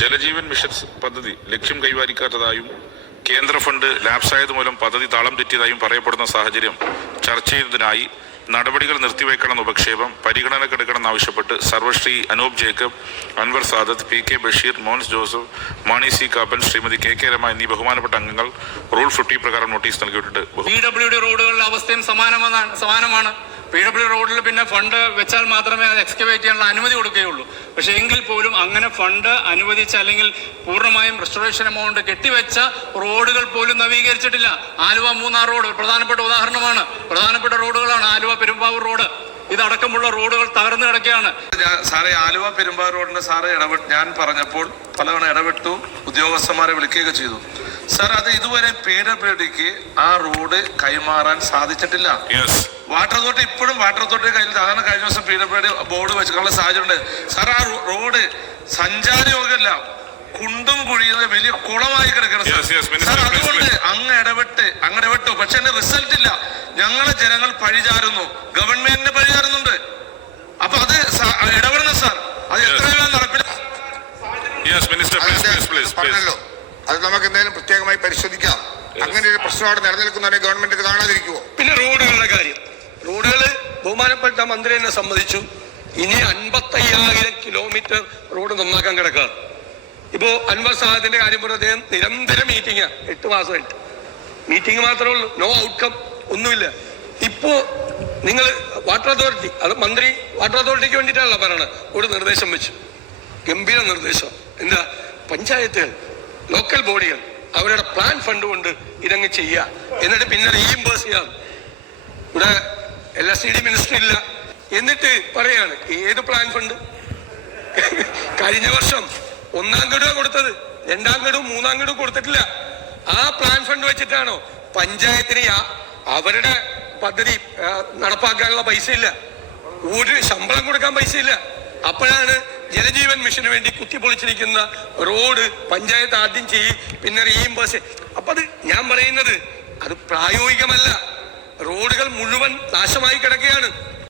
Jal Jeevan mission പദ്ധതി ലക്ഷ്യം കൈവരിക്കാത്തതായും കേന്ദ്ര ഫണ്ട് ലാപ്സായത് മൂലം പദ്ധതി താളം തെറ്റിയതായും പറയപ്പെടുന്ന സാഹചര്യം ചർച്ച ചെയ്തതിനായി നടപടികൾ നിർത്തിവെക്കണമെന്ന ഉപക്ഷേപം പരിഗണനക്കെടുക്കണമെന്നാവശ്യപ്പെട്ട് സർവശ്രീ Anoop Jacob Anwar Sadath P K Basheer Mons Joseph Mani C Kappan Shrimati K K Rama എന്നീ ബഹുമാനപ്പെട്ട അംഗങ്ങൾ റൂൾ ഫിഫ്റ്റി പ്രകാരം നോട്ടീസ് നൽകിയിട്ടുണ്ട്. പി ഡബ്ല്യു റോഡുകളുടെ അവസ്ഥയും സമാനമാണ് സമാനമാണ്. പി ഡബ്ല്യു റോഡിൽ പിന്നെ ഫണ്ട് വെച്ചാൽ മാത്രമേ അത് എക്സ്കവേറ്റ് ചെയ്യാനുള്ള അനുമതി കൊടുക്കുകയുള്ളൂ. പക്ഷേ എങ്കിൽ പോലും അങ്ങനെ ഫണ്ട് അനുവദിച്ച അല്ലെങ്കിൽ പൂർണമായും റെസ്റ്റോറേഷൻ എമൗണ്ട് കെട്ടിവെച്ച റോഡുകൾ പോലും നവീകരിച്ചിട്ടില്ല. ആലുവ മൂന്നാർ റോഡ് പ്രധാനപ്പെട്ട ഉദാഹരണമാണ്. പ്രധാനപ്പെട്ട റോഡുകളാണ് ആലുവ പെരുമ്പാവൂർ റോഡ്. ഇതടക്കമുള്ള റോഡുകൾ തകർന്നു കിടക്കുകയാണ്. സാറേ ആലുവ പെരുമ്പാവൂർ റോഡിന് സാറ് ഇടപെട്ട് ഞാൻ പറഞ്ഞപ്പോൾ പലതവണ ഇടപെട്ടു. ഉദ്യോഗസ്ഥന്മാരെ വിളിക്കുകയൊക്കെ ചെയ്തു. സാർ അത് ഇതുവരെ പി ഡബ്ല്യു ഡിക്ക് ആ റോഡ് കൈമാറാൻ സാധിച്ചിട്ടില്ല. വാട്ടർ അതോറിറ്റി ഇപ്പോഴും വാട്ടർ അതോറിറ്റി കയ്യിൽ സാധാരണ കഴിഞ്ഞ ദിവസം പി ഡബ്ല്യു ഡി ബോർഡ് വെച്ചിട്ടുള്ള സാഹചര്യം ഉണ്ട് സാർ ആ റോഡ് സഞ്ചാരയോഗ്യമല്ല. കുണ്ടും കുഴിയുന്ന വലിയ കുളമായി കിടക്കണം സാർ അതുകൊണ്ട്. അങ്ങ് ഇടപെട്ട് അങ്ങ് ഇടപെട്ടു. പക്ഷെ അതിന് റിസൾട്ട് ഇല്ല. ഞങ്ങളെ ജനങ്ങൾ പഴിചാരുന്നു. ഗവൺമെന്റിന് പഴിചാരുന്നുണ്ട്. അപ്പൊ അത് ഇടപെടണം സാർ അത് എത്ര please. പറഞ്ഞല്ലോ. അത് നമുക്ക് എന്തായാലും പ്രത്യേകമായി പരിശോധിക്കാം. അങ്ങനെ ഒരു പ്രശ്നം അവിടെ നിലനിൽക്കുന്നുണ്ടെങ്കിൽ ഗവൺമെന്റ് ഇത് കാണാതിരിക്കുമോ പിന്നെ റോഡുകളുടെ കാര്യം. റോഡുകൾ ബഹുമാനപ്പെട്ട മന്ത്രി എന്നെ സംബന്ധിച്ചു. ഇനി അൻപത്തയ്യായിരം കിലോമീറ്റർ റോഡ് നന്നാക്കാൻ കിടക്കുക ഇപ്പോ അൻവർ സാദത്തിന്റെ കാര്യം പറഞ്ഞ അദ്ദേഹം നിരന്തരം മീറ്റിംഗ് എട്ട് മാസമായിട്ട്. മീറ്റിംഗ് മാത്രമേ ഉള്ളൂ. നോ ഔട്ട്കം ഒന്നുമില്ല. ഇപ്പോ നിങ്ങൾ വാട്ടർ അതോറിറ്റി അത് മന്ത്രി വാട്ടർ അതോറിറ്റിക്ക് വേണ്ടിയിട്ടാണല്ലോ പറയണത്. ഒരു നിർദ്ദേശം വെച്ചു. ഗംഭീര നിർദ്ദേശം. എന്താ? പഞ്ചായത്തുകൾ. ലോക്കൽ ബോഡികൾ അവരുടെ പ്ലാൻ ഫണ്ട് കൊണ്ട് ഇതങ്ങ് ചെയ്യുക എന്നിട്ട് പിന്നെ റീഇംബേഴ്സ് ചെയ്യാം. ഇവിടെ എൽ എസ് ഡി മിനിസ്റ്റർ ഇല്ല. എന്നിട്ട് പറയാണ് ഏത് പ്ലാൻ ഫണ്ട് കഴിഞ്ഞ വർഷം ഒന്നാം ഗഡുവാ കൊടുത്തത്. രണ്ടാം ഗഡു മൂന്നാം ഗഡു കൊടുത്തിട്ടില്ല. ആ പ്ലാൻ ഫണ്ട് വെച്ചിട്ടാണോ പഞ്ചായത്തിന് അവരുടെ പദ്ധതി നടപ്പാക്കാനുള്ള പൈസ ഇല്ല ഒരു ശമ്പളം കൊടുക്കാൻ പൈസ ഇല്ല അപ്പോഴാണ് ജലജീവൻ മിഷന് വേണ്ടി കുത്തിപ്പൊളിച്ചിരിക്കുന്ന റോഡ് പഞ്ചായത്ത് ആദ്യം ചെയ്യും പിന്നെ റീഇംബേഴ്സ് അപ്പൊ അത് ഞാൻ പറയുന്നത് അത് പ്രായോഗികമല്ല. റോഡുകൾ മുഴുവൻ നാശമായി കിടക്കുകയാണ്.